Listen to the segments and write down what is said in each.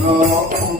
no.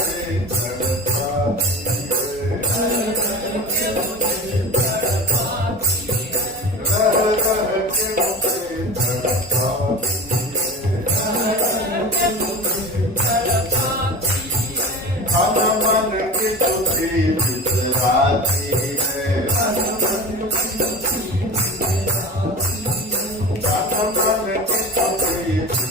Thank you.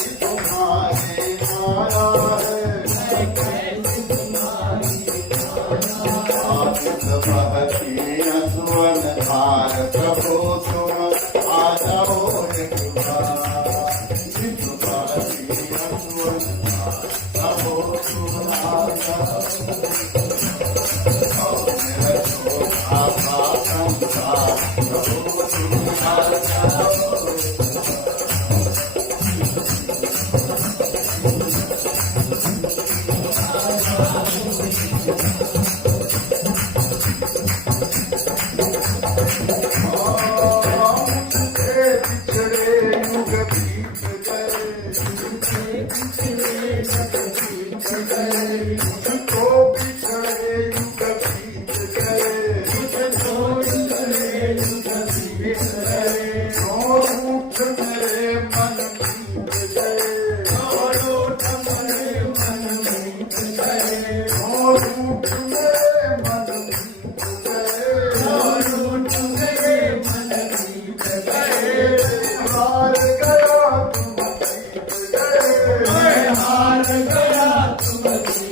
جانا تمتي